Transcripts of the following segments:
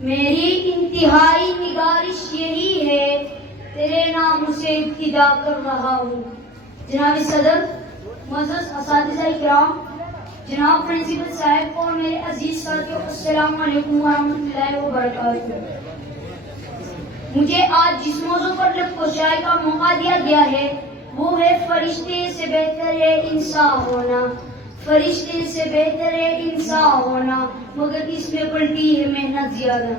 میری انتہائی نگارش یہی ہے، تیرے نام سے ابتدا کر رہا ہوں۔ جناب صدر، معزز اساتذہ کرام، جناب پرنسپل صاحب اور میرے عزیز ساتھیوں، السلام علیکم ورحمۃ اللہ وبرکاتہ۔ مجھے آج جس موضوع پر لفظ کشائی کا موقع دیا گیا ہے وہ ہے فرشتے سے بہتر ہے انسان ہونا، فرشتے سے بہتر ہے انسان ہونا، مگر اس میں پڑتی ہے محنت زیادہ۔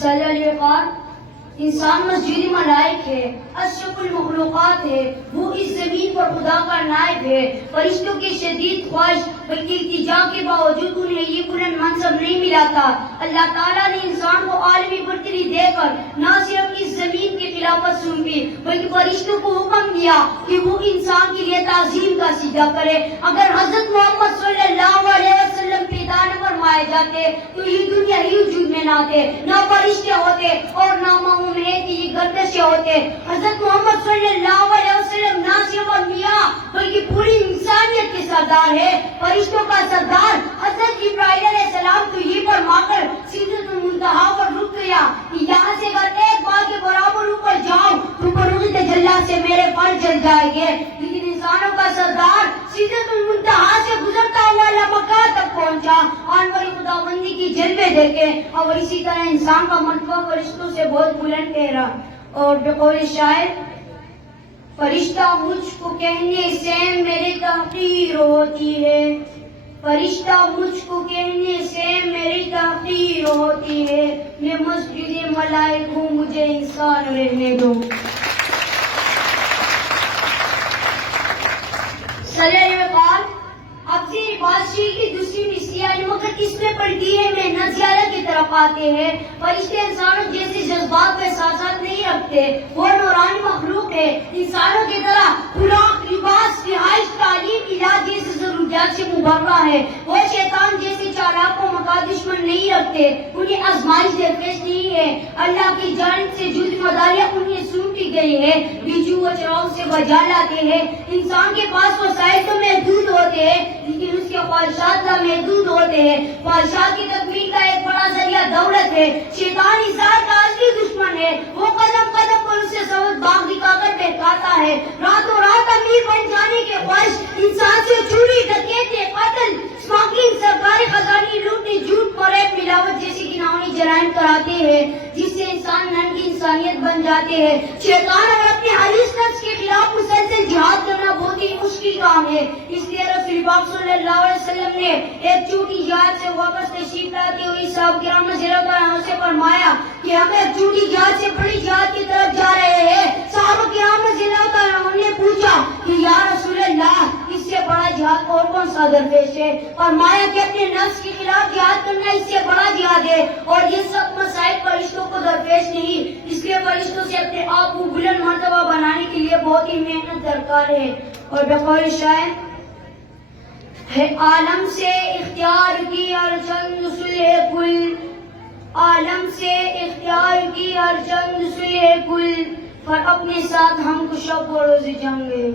صلی اللہ علیہ وسلم، انسان مسجد ملائک ہے، اشرف المخلوقات ہے، وہ اس زمین پر خدا کا نائب ہے۔ فرشتوں کی شدید خواہش بلکہ التجا کے باوجود انہیں یہ بلند منصب نہیں ملا تھا۔ اللہ تعالیٰ نے انسان کو عالمی برتری دے کر نہ صرف اس زمین کی خلافت سونپی بلکہ فرشتوں کو حکم دیا کہ وہ انسان کے لیے تعظیم کا سجدہ کرے۔ اگر حضرت محمد صلی اللہ علیہ وسلم پیدا نہ فرمائے جاتے تو یہ دنیا ہی وجود میں نہ آتے، نہ فرشتے ہوتے اور نہ یہ گردشیں ہوتے۔ حضرت محمد صلی اللہ علیہ وسلم نہ صرف انبیاء بلکہ پوری انسانیت کے سردار ہے، فرشتوں کا سردار۔ حضرت جبرائیل علیہ السلام تو یہ فرما کر سدرۃ المنتہا پر رک گیا کہ یہاں سے اگر ایک بار کے برابر اوپر جاؤں تو بروز تجلی سے میرے پر جل جائیں گے، لیکن انسانوں کا سردار سدرۃ المنتہا سے گزرتا ہوا مکہ تک پہنچا اور بڑی خداوندی کی جلوے دیکھے، اور اسی طرح انسان کا مرتبہ فرشتوں سے بہت بلند ٹھہرا۔ اور بقول شاعر، فرشتہ مجھ کو کہنے سے میرے تحقیر ہوتی ہے، فرشتہ مجھ کو کہنے سے میری تحقیر ہوتی ہے، میں مسجد ملائک ہوں، مجھے انسان رہنے دو۔ صلی اللہ علیہ وسلم، اب سے بادشاہی کی دوسری مثال مگر اس میں پڑتی ہے محنت زیادہ کی طرف آتے ہیں۔ فرشتے انسانوں جیسے جذبات و احساسات نہیں رکھتے، وہ نورانی مخلوق ہے، انسانوں کی طرح خوراک، لباس، رہائش، تعلیم، علاج جیسے ضروریات سے مبرہ ہے۔ وہ شیطان جیسے چالاک و مکار دشمن نہیں رکھتے، انہیں آزمائش درپیش نہیں ہے۔ اللہ کی جانب سے جو ذمہ داریاں انہیں سونپی گئی ہے بیجو و چراغ سے بجا لاتے ہیں۔ انسان کے پاس وسائل تو محدود ہوتے ہیں لیکن اس کے خواہشات لامحدود ہوتے ہیں۔ خواہشات کی تکمیل کا ایک بڑا ذریعہ دولت ہے۔ شیطان انسان کا اصلی دشمن ہے، وہ قدم قدم پر اسے سبز باغ دکھا کر بہکاتا ہے۔ راتوں رات امیر بن جانے کی خواہش انسان سے چوری، ڈکیتی، قتل، اسمگلنگ، سرکاری خزانے لوٹنے، جھوٹ، فریب، ملاوٹ جیسی گناہوں جرائم کراتے ہیں جس سے انسان ننگی انسانیت بن جاتے ہیں۔ شیطان اور اپنے حریص نفس کے خلاف مسلسل جہاد کرنا بہت ہی مشکل کام ہے، اس لیے رسول پاک صلی اللہ علیہ وسلم نے ایک چھوٹی جہاد سے واپس تشریف لاتے ہوئے صحابہ کرام رضی اللہ عنہم سے فرمایا کہ ہم ایک چھوٹی جہاد سے بڑی جہاد کی طرف جا رہے ہیں۔ صحابہ کرام رضی اللہ عنہم نے پوچھا کہ یا رسول اللہ، اس سے بڑا جہاد اور کون سا درپیش ہے؟ فرمایا کہ اپنے نفس کے خلاف جہاد کرنا اس سے بڑا جہاد ہے، اور یہ سب مسائل فرشتوں کو درپیش نہیں، اس لیے فرشتوں سے اپنے آپ کو بلند مرتبہ بنانے کے لیے بہت ہی محنت درکار ہے۔ اور بقول شاعر ہے، عالم سے اختیار کی ہر چند صلح کل، عالم سے اختیار کی ہر چند صلح کل، پر اپنے ساتھ ہم کو شب و روز جنگ ہے۔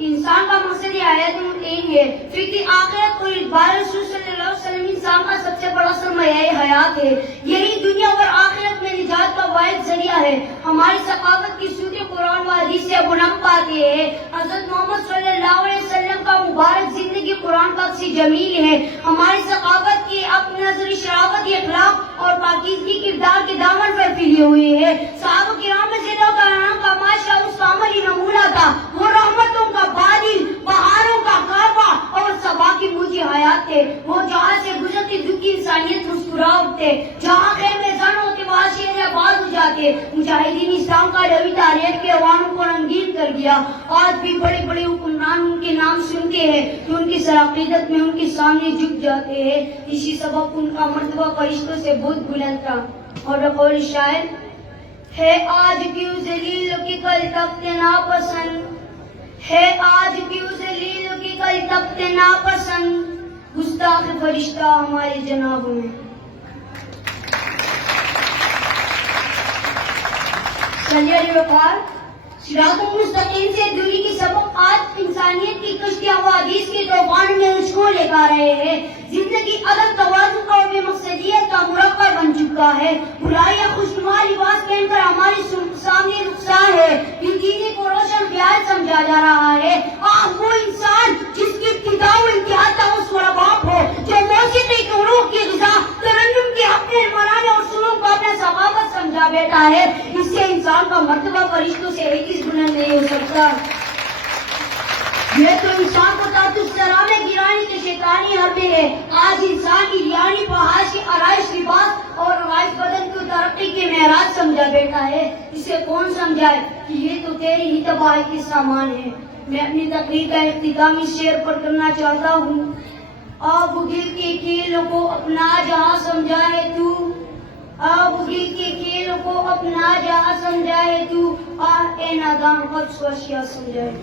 انسان کا مقصد یہ آیت ایک ہے، فکر آخرت اور اقبال رسول صلی اللہ علیہ وسلم انسان کا سب سے بڑا سرمایہ حیات ہے، یہی دنیا اور آخرت میں نجات کا واحد ذریعہ ہے۔ ہماری ثقافت کی صورت قرآن و حدیث سے بنم پاتے ہیں۔ حضرت محمد صلی اللہ علیہ وسلم کا مبارک زندگی قرآن کا عکس جمیل ہے۔ ہماری ثقافت کی اپنی نظر شرافت، اخلاق اور پاکیزگی کردار کے دامن پر پھیلی ہوئی ہے۔ صحابہ کرام رضی اللہ عنہم کا معاشرہ اس کا عملی نمونہ تھا، وہ رحمتوں کا بادل، بہاروں کا کعبہ اور صبا کی موجی حیات تھے۔ وہ جہاں سے گزرتی دکھی انسانیت مسکرا اٹھتے، جہاں خیمے زن ہوتے وہاں شیر آباد ہو جاتے۔ مجاہدین اسلام کا روی تاریخ کے عوام کو رنگین کر گیا۔ آج بھی بڑے بڑے حکمران ان کے نام سنتے ہیں تو ان کی سرعقیدت میں ان کے سامنے جھک جاتے ہیں، اسی سبب ان کا مرتبہ فرشتوں سے بہت بلند تھا۔ اور بقول شاعر ہے، آج کیوں ذلیل کہ کل تخت ناپسند، ہے آج کیوں ذلیل کہ کل تخت ناپسند، گستاخ فرشتہ ہمارے جناب میں۔ صلی اللہ علیہ وسلم، صراط المستقیم سے دوری کی سبب آج انسان خوشبو لے کر رہے ہیں. زندگی عدم توازن اور بے مقصدیت کا مرکب بن چکا ہے. برائی یا خوشنما لباس پہن کر ہمارے سامنے نقصان ہے. یقینی کو روشن خیال سمجھا جا رہا ہے. آپ وہ انسان جس کی ابتدا و انتہا تھا اس والا باپ ہو جو موسیقی کی روح کی غذا ترنم کے اپنے مرانے اور سروں کو اپنا ثقافت سمجھا بیٹھا ہے. اس سے انسان کا مرتبہ فرشتوں سے ایک ہی بلند نہیں ہو سکتا. یہ تو انسان کو تحت الثرا میں گرانے کے شیطانی حربے ہے. آج انسان کی ریانی فحاش کی آرائش لباس اور روایت بدن کو ترقی کے معراج سمجھا بیٹھا ہے. اسے کون سمجھائے کہ یہ تو تیری ہی تباہی کے سامان ہے. میں اپنی تقریر کا اختتامی شعر پر کرنا چاہتا ہوں. آب گل کے کھیلوں کو اپنا جہاں سمجھائے تو, آب گل کے کھیلوں کو اپنا جہاں سمجھائے تو, اے نادان قد سوشیا سمجھائے.